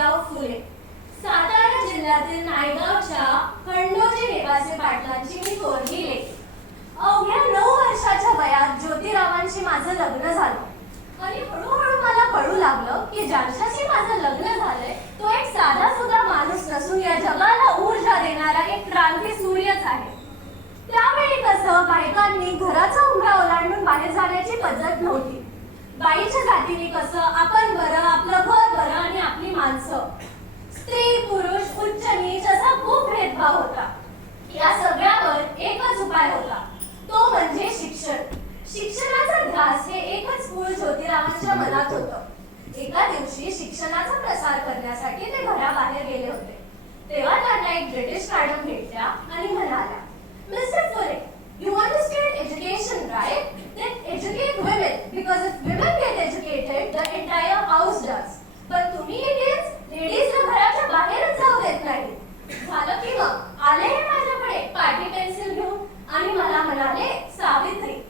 ज्योतिराव फुले. सातारा जिल्ह्यातील नायगावच्या खंडोजी नेवासे पाटलांची मी थोरली लेक. अवघ्या 9 वर्षाच्या वयात ज्योतिरावांशी माझं लग्न झालं आणि हळूहळू मला कळू लागलं की ज्यांच्याशी माझं लग्न झालंय तो एक साधा सुद्धा माणूस नसून या जगाला ऊर्जा देणारा एक क्रांती सूर्यच आहे. त्यावेळी कसं बायकांनी घराचा उंबरा ओलांडून बाहेर जाण्याची पद्धत नव्हती. बाईच्या जातीने कसं आपण बरं, आपलं घर बरं आणि आपली माणसं. स्त्री पुरुष उच्च नीच असा खूप भेदभाव होता. या सगळ्यावर एकच उपाय होता, तो म्हणजे शिक्षण. शिक्षणाचा ध्यास हे एकच मूळ ज्योतिरावांच्या मनात होतं. एका दिवशी शिक्षणाचा प्रसार करण्यासाठी ते घराबाहेर गेले होते. तेव्हा त्यांना एक ब्रिटिश मॅडम भेटल्या आणि म्हणाल्या, mister Phule, you understand education, right? Then educate women, because if women get educated, the entire house does. पण तुम्ही Indians, लेडीजला घराच्या बाहेरच जाऊ देत नाही. झालं की मग आले हे माझ्याकडे पाटी पेन्सिल घेऊन आणि मला म्हणाले, सावित्री,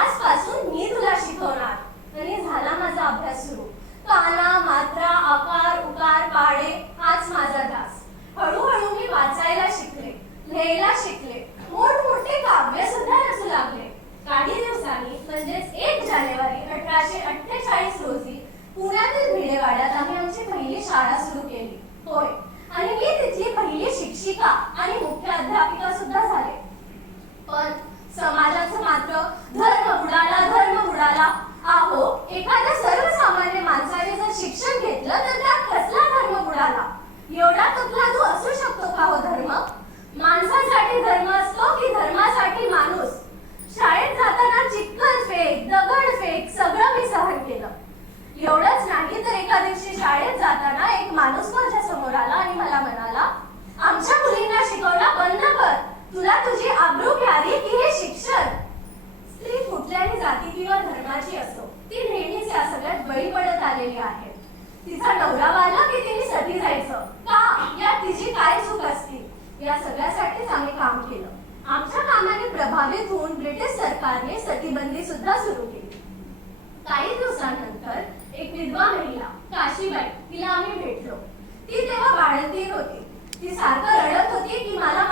आजपासून मी तुला शिकवणार. आणि झाला माझा अभ्यास सुरू. काना, मात्रा, आकार, उकार, पाढे हाच माझा ध्यास. हळूहळू मी वाचायला शिकले, लिहायला शिकले, मोठमोठे काव्य सुद्धा रचू लागले. काही दिवसांनी म्हणजेच 1 जानेवारी 1848 रोजी पुण्यातील भिडेवाड्यात आम्ही आमची पहिली शाळा सुरू केली. होय, आणि मी तिथली पहिली शिक्षिका आणि मुख्य अध्यापिका सुद्धा झाले. पण समाजाचं मात्र धर्म बुडाला. आहो, एखाद्या सर्वसामान्य माणसाने जर शिक्षण घेतलं तर त्यात कसला धर्म बुडाला? एवढा कपला तू असू शकतो का हो धर्म? माणसासाठी धर्म असतो की धर्मासाठी माणूस? शाळेत जाताना चिखल फेक, दगड फेक सगळं मी सहन केलं. एवढंच नाही तर एका दिवशी शाळेत जाताना एक माणूस माझ्या समोर आला आणि मला म्हणाला, आमच्या मुलींना शिकवणं बंद कर. तुला तुझी आबरू प्यारी की हे शिक्षण? स्त्री कुठल्याही जाती किंवा धर्माची असो, ती नेहमीच या सगळ्यात बळी पडत आलेली आहे. तिचा नवरा वारला की तिने सती जायचं का? या तिची काय चूक असती? या सगळ्यासाठीच आम्ही काम केलं. आमच्या कामाने प्रभावित होऊन ब्रिटिश सरकारने सतीबंदी सुद्धा सुरू केली. काही दिवसांनंतर एक विधवा महिला काशीबाई, तिला आम्ही भेटलो. ती तेव्हा बाळंतीण होती. ती सारखं रडत होती की मला